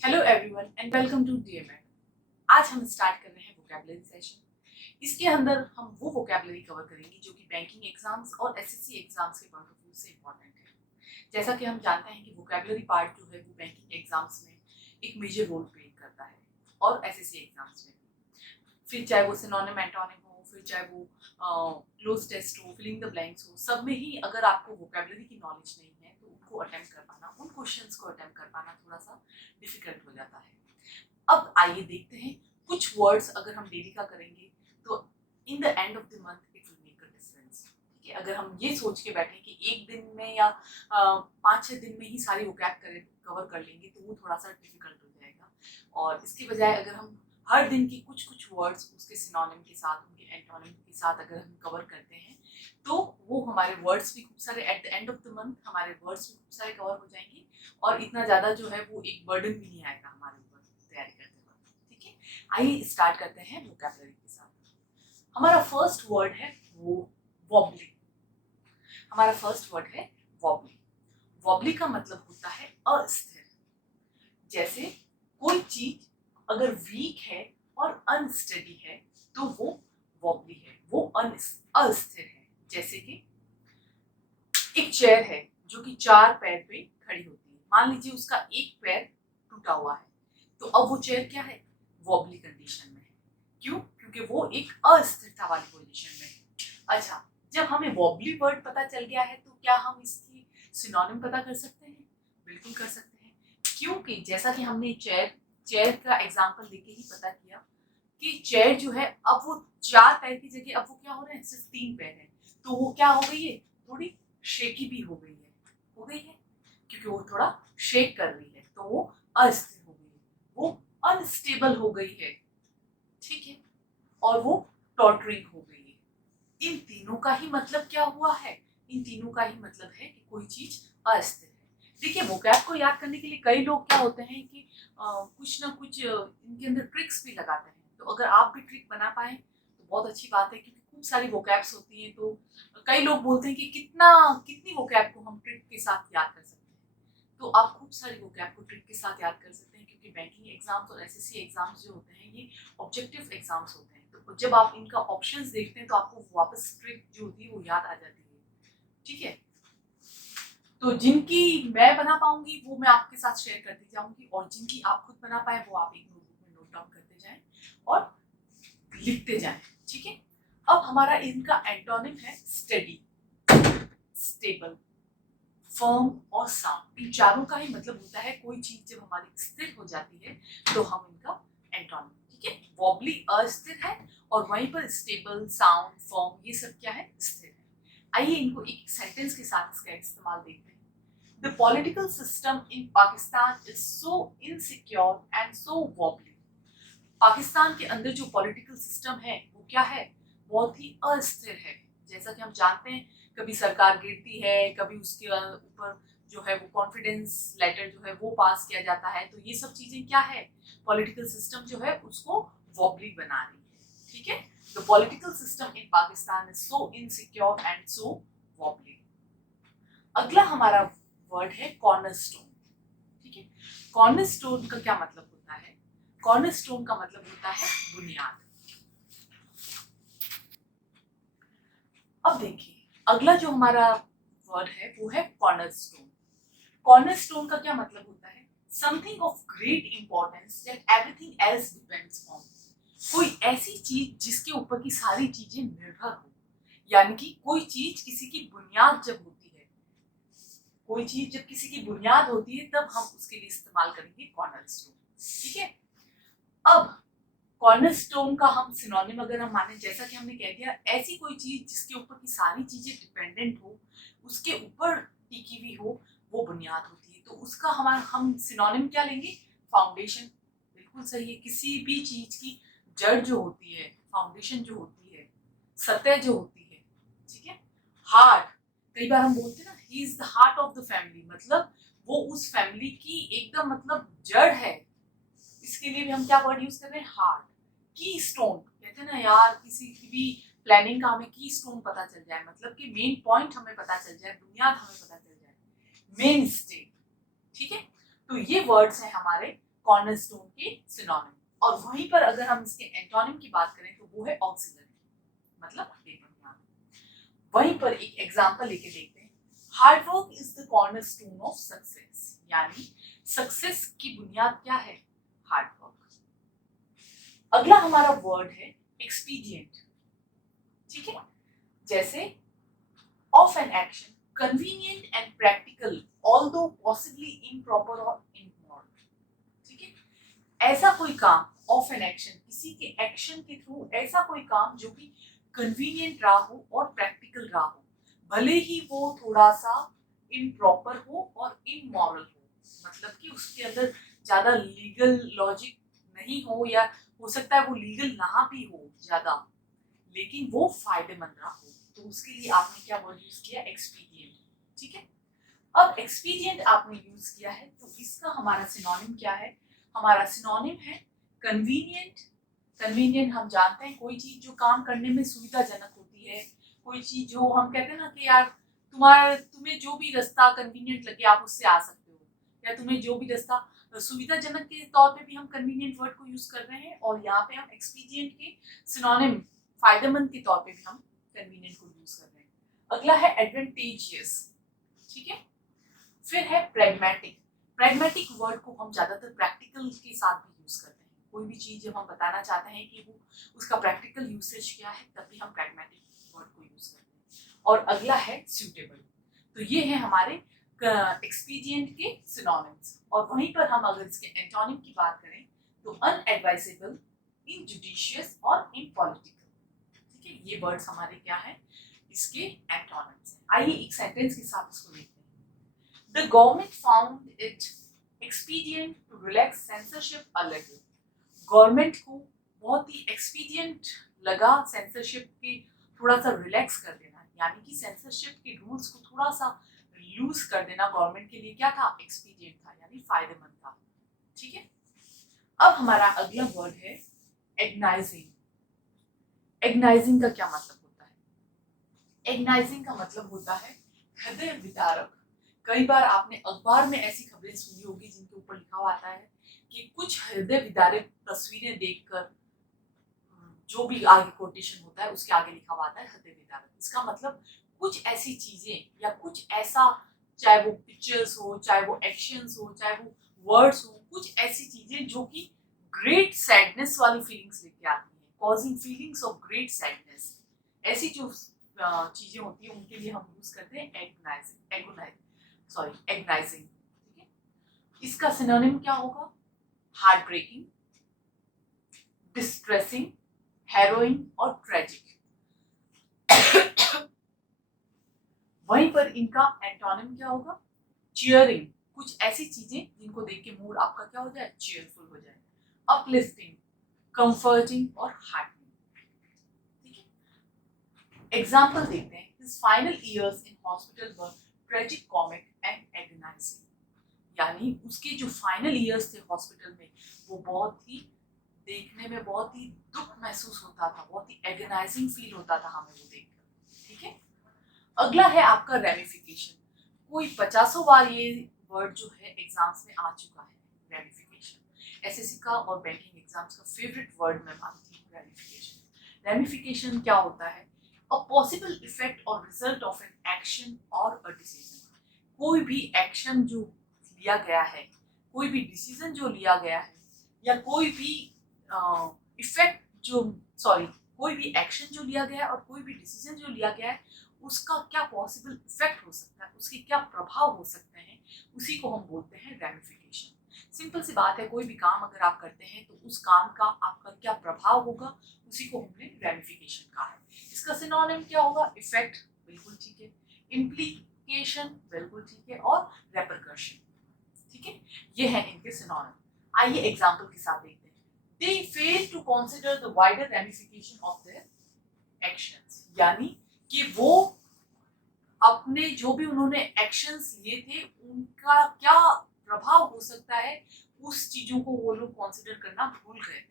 Hello everyone and welcome to DMEd. आज हम start कर रहे हैं वोकैबुलरी सेशन। इसके अंदर हम वो वोकैबुलरी कवर करेंगे जो कि बैंकिंग एग्जाम्स और एसएससी एग्जाम्स के पॉइंट ऑफ व्यू से इम्पोर्टेंट है। जैसा कि हम जानते हैं कि वोकैबुलरी पार्ट जो है वो बैंकिंग एग्जाम्स में एक मेजर रोल प्ले करता है और एसएससी एग्जाम्स में फिर चाहे वो सिनोनिम एंटोनिम हो, फिर चाहे वो क्लोज टेस्ट हो, फिलिंग द ब्लैंक्स हो, सब में ही अगर आपको वोकैबुलरी की नॉलेज नहीं है तो उनको अटेम्प्ट कर पाना, उन क्वेश्चंस को अटेम्प्ट कर पाना थोड़ा सा डिफिकल्ट हो जाता है। अब आइए देखते हैं कुछ वर्ड्स अगर हम डेली का करेंगे तो in the end of the month it will make a difference. ठीक है, अगर हम ये सोच के बैठे कि एक दिन में या 5-6 दिन में ही सारी वोकैब कवर कर लेंगे तो वो थोड़ा सा डिफिकल्ट हो जाएगा। और इसके बजाय अगर हम हर दिन के कुछ कुछ वर्ड्स उसके सिनोनिम के साथ, उनके एंटोनिम के साथ अगर हम कवर करते हैं तो वो हमारे वर्ड्स भी खूब सारे at the end of the month हमारे वर्ड्स भी खूब सारे कवर हो जाएंगे और इतना ज़्यादा जो है वो एक बर्डन भी नहीं आएगा हमारे ऊपर तैयारी करते वक्त। ठीक है, आइए स्टार्ट करते हैं वोकैबुलरी के साथ। हमारा फर्स्ट वर्ड है वो वॉबली। हमारा फर्स्ट वर्ड है वॉबली। वॉबली का मतलब होता है अस्थिर। जैसे कोई चीज अगर वीक है और अनस्टेडी है तो वो वॉबली है, वो अस्थिर है। जैसे कि एक चेयर है जो कि 4 पैर पे खड़ी होती है, मान लीजिए उसका एक पैर टूटा हुआ है तो अब वो चेयर क्या है, वॉबली कंडीशन में है। क्यों? क्योंकि वो एक अस्थिरता वाली पोजीशन में है। अच्छा, जब हमें वॉबली वर्ड पता चल गया है तो क्या हम इसकी सिनोनिम पता कर सकते हैं? बिल्कुल कर सकते हैं, क्योंकि जैसा कि हमने चेयर चेयर का एग्जांपल लेके ही पता किया कि चेयर जो है अब वो 4 पैर की जगह अब वो क्या हो रहे हैं, सिर्फ 3 पैर है। तो वो क्या हो गई है, थोड़ी शेकी भी हो गई है क्योंकि वो थोड़ा शेक कर रही है तो वो अस्थिर हो गई है, वो अनस्टेबल हो गई है। ठीक है, और वो टॉटरिंग हो गई है। इन तीनों का ही मतलब क्या हुआ है, इन तीनों का ही मतलब है कि कोई चीज अस्थिर है। देखिए, वोकैब को याद करने के लिए कई लोग क्या होते हैं कि कुछ ना कुछ इनके अंदर ट्रिक्स भी लगाते हैं। तो अगर आप भी ट्रिक बना पाए तो बहुत अच्छी बात है, क्योंकि खूब सारी वोकैब्स होती हैं। तो कई लोग बोलते हैं कि कितनी वोकैब को हम ट्रिक के साथ याद कर सकते हैं। तो आप खूब सारी वोकैब को ट्रिक के साथ याद कर सकते हैं, क्योंकि बैंकिंग एग्जाम्स और एसएससी एग्जाम्स जो होते हैं ये ऑब्जेक्टिव एग्जाम्स होते हैं। तो जब आप इनका ऑप्शंस देखते हैं तो आपको वापस ट्रिक जो होती है वो याद आ जाती है। ठीक है, तो जिनकी मैं बना पाऊंगी वो मैं आपके साथ शेयर करती जाऊंगी, और जिनकी आप खुद बना पाए वो आप एक नोटबुक में नोट डाउन करते जाएं और लिखते जाएं। ठीक है, अब हमारा इनका एंटोनिम है स्टेडी, स्टेबल, फर्म और साउंड। इन चारों का ही मतलब होता है कोई चीज जब हमारी स्थिर हो जाती है तो हम इनका एंटोनिम। ठीक है, वॉबली अस्थिर है और वहीं पर स्टेबल, साउंड, फर्म ये सब क्या है, स्थिर है। आइए इनको एक सेंटेंस के साथ इसका इस्तेमाल देखते हैं। The political system in Pakistan is so insecure and so wobbly. Pakistan के अंदर जो पॉलिटिकल सिस्टम है वो क्या है, बहुत ही अस्थिर है। जैसा कि हम जानते हैं, कभी सरकार गिरती है, कभी उसके ऊपर जो है वो कॉन्फिडेंस लेटर जो है वो पास किया जाता है। तो ये सब चीजें क्या है, पॉलिटिकल सिस्टम जो है उसको वॉबली बना रही है। ठीक है, the political system in Pakistan is so insecure and so wobbly. अगला हमारा वर्ड है कॉर्नरस्टोन। ठीक है, कॉर्नरस्टोन का क्या मतलब होता है, कॉर्नरस्टोन का मतलब होता है बुनियाद। अब देखिए, अगला जो हमारा वर्ड है वो है कॉर्नरस्टोन। कॉर्नरस्टोन का क्या मतलब होता है, something of great importance that everything else depends on. कोई ऐसी चीज जिसके ऊपर की सारी चीजें निर्भर हो, यानी कि कोई चीज किसी की बुनियाद जब होती है, कोई चीज जब किसी की बुनियाद होती है तब हम उसके लिए इस्तेमाल करेंगे कॉर्नरस्टोन। ठीक है, अब कॉर्नरस्टोन का हम सिनोनिम अगर हम माने, जैसा कि हमने कह दिया, ऐसी कोई चीज जिसके ऊपर की सारी चीजें डिपेंडेंट हो, उसके ऊपर टिकी हुई हो, वो बुनियाद होती है। तो उसका हमारा हम सिनोनिम क्या लेंगे, फाउंडेशन। बिल्कुल सही है, किसी भी चीज की जड़ जो होती है, फाउंडेशन जो होती है, सतह जो होती है। ठीक है, हार्ट, कई बार हम बोलते हैं ना, he is the heart of the family, मतलब वो उस फैमिली की एकदम मतलब जड़ है। इसके लिए भी हम क्या वर्ड यूज कर रहे हैं, हार्ट। की स्टोन कहते हैं ना यार, किसी की भी प्लानिंग का हमें की स्टोन पता चल जाए, मतलब कि मेन पॉइंट हमें पता चल जाए, बुनियाद हमें पता चल जाए, मेन स्टे। ठीक है, तो ये वर्ड्स हैं हमारे कॉर्नरस्टोन के सिनोनिम। और वहीं पर अगर हम इसके एंटोनिम की बात करें तो वो है ऑक्सिलरी, मतलब बेबुनियाद। वहीं पर एक एग्जांपल लेके देखते हैं। Hard work is the cornerstone of success, यानी सक्सेस की बुनियाद क्या है? Hard work. अगला हमारा वर्ड है एक्सपीडिएंट, ठीक है। जैसे of an action convenient and practical although possibly improper और इमोरल, ठीक है। ऐसा कोई काम, ऑफ एन एक्शन, किसी के एक्शन के थ्रू ऐसा कोई काम जो कि कन्वीनियंट रहा हो और प्रैक्टिकल रहा हो, भले ही वो थोड़ा सा इम्प्रॉपर हो और इमोरल हो, मतलब कि उसके अंदर ज्यादा लीगल लॉजिक नहीं हो, या हो सकता है वो लीगल ना भी हो ज्यादा, लेकिन वो फायदेमंद रहा हो, तो उसके लिए आपने क्या वर्ड यूज किया? एक्सपीडिएंट, ठीक है। अब एक्सपीडिएंट आपने यूज किया है तो इसका हमारा सिनोनिम क्या है? हमारा सिनोनिम है कन्वीनियंट। कन्वीनियंट हम जानते हैं कोई चीज जो काम करने में सुविधाजनक होती है, कोई चीज जो हम कहते हैं ना कि यार तुम्हें जो भी रास्ता कन्वीनियंट लगे आप उससे आ सकते हो, या तुम्हें जो भी रास्ता सुविधाजनक के तौर पे भी हम कन्वीनियंट वर्ड को यूज कर रहे हैं, और यहाँ पे हम एक्सपीडिएंट के सिनोनिम फायदेमंद के तौर पे भी हम कन्वीनियंट को यूज कर रहे हैं। अगला है एडवांटेजियस, ठीक है। फिर है प्रैग्मेटिक। प्रैग्मेटिक वर्ड को हम ज्यादातर प्रैक्टिकल के साथ भी यूज करते हैं। कोई भी चीज जब हम बताना चाहते हैं कि वो उसका प्रैक्टिकल यूसेज क्या है, तब भी हम प्रैग्मेटिक वर्ड को यूज करते हैं। और अगला है सूटेबल। तो ये है हमारे एक्सपीडिएंट के सिनोनिम्स। और वहीं पर हम अगर इसके एंटोनिम की बात करें तो अनएडवाइजेबल, इनजुडिशियस और इम्पॉलिटिकल, ठीक है। ये वर्ड्स हमारे क्या है? इसके एंटोनिम्स हैं। आइए एक सेंटेंस के साथ इसको देखते हैं। The government found it expedient to relax censorship a little. Government को बहुत ही एक्सपीडियंट लगा सेंसरशिप की थोड़ा सा रिलैक्स कर देना, यानी कि सेंसरशिप के रूल्स को थोड़ा सा लूज कर देना गवर्नमेंट के लिए क्या था? एक्सपीडियंट था, यानी फायदेमंद था, ठीक है। अब हमारा अगला वर्ड है एग्नाइजिंग। एग्नाइजिंग का क्या मतलब होता है? एग्नाइजिंग का मतलब होता है हृदय विदारक। कई बार आपने अखबार में ऐसी खबरें सुनी होगी जिनके ऊपर लिखा हुआ आता है कि कुछ हृदय विदारक तस्वीरें देखकर, जो भी आगे कोटेशन होता है उसके आगे लिखा हुआ आता है हृदय विदारक। इसका मतलब कुछ ऐसी चीजें या कुछ ऐसा, चाहे वो पिक्चर्स हो, चाहे वो एक्शंस हो, चाहे वो वर्ड्स हो, कुछ ऐसी चीजें जो कि ग्रेट सैडनेस वाली फीलिंग्स लेके आती हैं, causing feelings of great sadness. ऐसी जो चीजें होती है उनके लिए हम यूज करते हैं एग्नाइजिंग, ठीक है। इसका सिनोनिम क्या होगा? हार्ट ब्रेकिंग, डिस्ट्रेसिंग, हैरोइंग और ट्रेजिक। वहीं पर इनका एंटोनिम क्या होगा? चीयरिंग, कुछ ऐसी चीजें जिनको देख के मूड आपका क्या हो जाए? चीयरफुल हो जाए। अपलिफ्टिंग, कंफर्टिंग और हार्टनिंग, ठीक है। एग्जांपल देखते हैं। His final years in hospital were tragic, comic and agonizing. यानी उसके जो फाइनल ईयर्स थे हॉस्पिटल में वो बहुत ही देखने में बहुत ही दुख महसूस होता था, बहुत ही एगनाइजिंग फील होता था हमें वो देखकर, ठीक है। अगला है आपका रेमिफिकेशन। कोई 50 बार ये वर्ड जो है एग्जाम्स में आ चुका है, रेमिफिकेशन। एसएससी का और बैंकिंग एग्जाम्स का फेवरेट वर्ड मैं मानती हूँ रेमिफिकेशन। रेमिफिकेशन क्या होता है? अ पॉसिबल इफेक्ट और रिजल्ट ऑफ एन एक्शन और अ डिसीजन। कोई भी एक्शन जो लिया गया है, कोई भी डिसीजन जो लिया गया है, या कोई भी इफेक्ट जो कोई भी एक्शन जो लिया गया है और कोई भी डिसीजन जो लिया गया है, उसका क्या पॉसिबल इफेक्ट हो सकता है, उसके क्या प्रभाव हो सकते हैं, उसी को हम बोलते हैं रेमिफिकेशन। सिंपल सी बात है, कोई भी काम अगर आप करते हैं तो उस काम का आपका क्या प्रभाव होगा, उसी को हमने रेमिफिकेशन कहा है। इसका सिनोनिम क्या होगा? इफेक्ट, बिल्कुल ठीक है। इम्प्लीकेशन, बिल्कुल ठीक है। और रेपरकशन, ठीक है। ये है इनके सिनोनिम। आइए एग्जांपल के साथ देखते हैं। They fail to consider the wider ramification of their actions, यानी कि वो अपने जो भी उन्होंने एक्शंस लिए थे उनका क्या प्रभाव हो सकता है, उस चीजों को वो लोग कंसिडर करना भूल गए थे,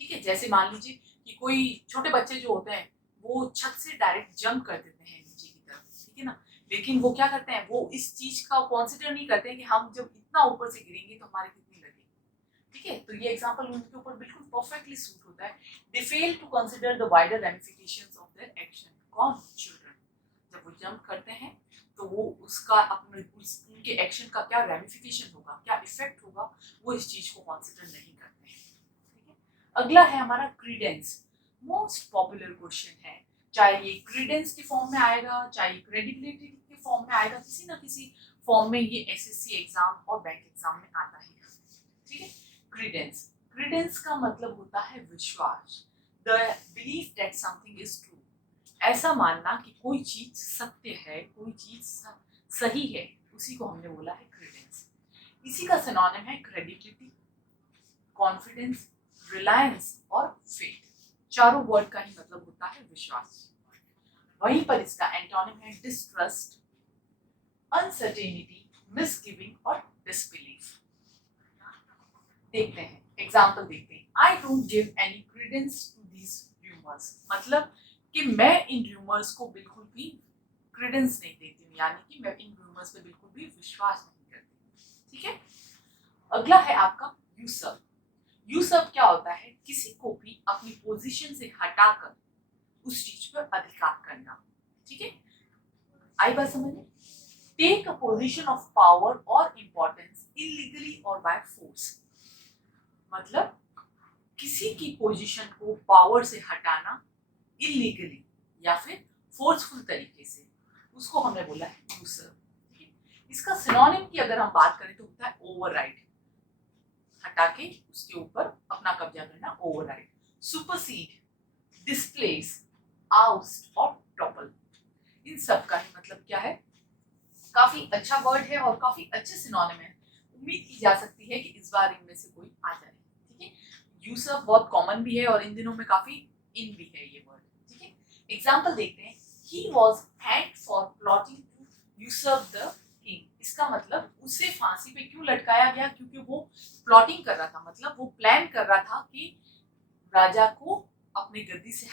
ठीक है। जैसे मान लीजिए कि कोई छोटे बच्चे जो होते हैं वो छत से डायरेक्ट जंप कर देते हैं नीचे की तरफ, ठीक है ना, लेकिन वो क्या करते हैं, वो इस चीज का कंसिडर नहीं करते कि हम जब इतना ऊपर से गिरेंगे तो हमारे कितनी लगेगी, है, तो ये एग्जांपल उनके ऊपर बिल्कुल परफेक्टली सूट होता है। They fail to consider the wider ramifications of their action. कौन? चिल्ड्रन। जब वो जंप करते हैं तो वो उसका अपने उनके एक्शन का क्या रेमिफिकेशन होगा, क्या इफेक्ट होगा, वो इस चीज को कंसिडर नहीं करते हैं। ठीक है, अगला है हमारा क्रीडेंस। मोस्ट पॉपुलर क्वेश्चन है, चाहे ये क्रीडेंस के फॉर्म में आएगा, चाहे क्रेडिबिलिटी के फॉर्म में आएगा, किसी ना किसी फॉर्म में ये एसएससी एग्जाम और बैंक एग्जाम में आता है। ठीक है, क्रीडेंस। क्रीडेंस का मतलब होता है विश्वास, the belief that something is true. ऐसा मानना कि कोई चीज सत्य है, कोई चीज सही है, उसी को हमने बोला है क्रीडेंस। इसी का सिनोनिम है क्रेडिबिलिटी, कॉन्फिडेंस, रिलायंस और फेथ। चारों वर्ड का ही मतलब होता है विश्वास। वहीं पर इसका एंटोनिम है डिस्ट्रस्ट, अनसर्टेनिटी, मिसगिविंग और डिसबिलीफ। देखते हैं, एग्जाम्पल देखते हैं। I don't give any credence to these rumours. मतलब कि मैं इन रूमर्स को बिल्कुल भी क्रेडेंस नहीं देती हूँ, यानी कि मैं इन रूमर्स पे बिल्कुल भी विश्वास नहीं करती। ठीक है, अगला है आपका यूसर्प। यूसर्प क्या होता है? किसी को भी अपनी पोजीशन से हटाकर उस चीज पर अधिकार करना। ठीक है, आई बात समझ में? Take a position of power और इंपॉर्टेंस इलीगली और बाय फोर्स। मतलब किसी की पोजीशन को पावर से हटाना इलीगली या फिर फोर्सफुल तरीके से, उसको हमने बोला है यूसर्प। इसका सिनोनिम की अगर हम बात करें तो होता है ओवरराइड, हटा के उसके ऊपर अपना कब्जा करना, ओवरराइड। सुपरसीड, डिस्प्लेस, आउस्ट और टॉपल, इन सब का ही मतलब क्या है? काफी अच्छा वर्ड है और काफी अच्छे सिनोनिम है। उम्मीद की जा सकती है कि इस बार इनमें से कोई आ जाए। ठीक है, यूसर्प बहुत कॉमन भी है और इन दिनों में काफी इन भी है ये वर्ड। ठीक है, एग्जांपल देखते हैं। He was hanged for plotting to usurp the king. इसका मतलब उसे फांसी पे क्यों लटकाया गया? क्योंकि वो प्लॉटिंग कर रहा था, मतलब वो प्लान कर रहा था कि राजा को अपनी गद्दी से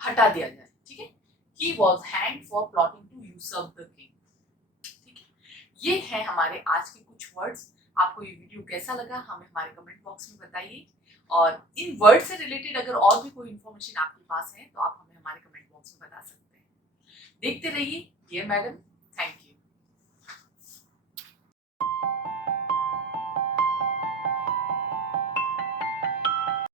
हटा दिया जाए। ठीक है, he was hanged for plotting to usurp the king। ठीक है, ये है हमारे आज के कुछ वर्ड्स। आपको ये वीडियो कैसा लगा हमें हमारे कमेंट बॉक्स में बताइए, और इन वर्ड से रिलेटेड अगर और भी कोई इन्फॉर्मेशन आपके पास है तो आप हमें हमारे कमेंट बॉक्स में बता सकते हैं। देखते रहिए डियर मैडम।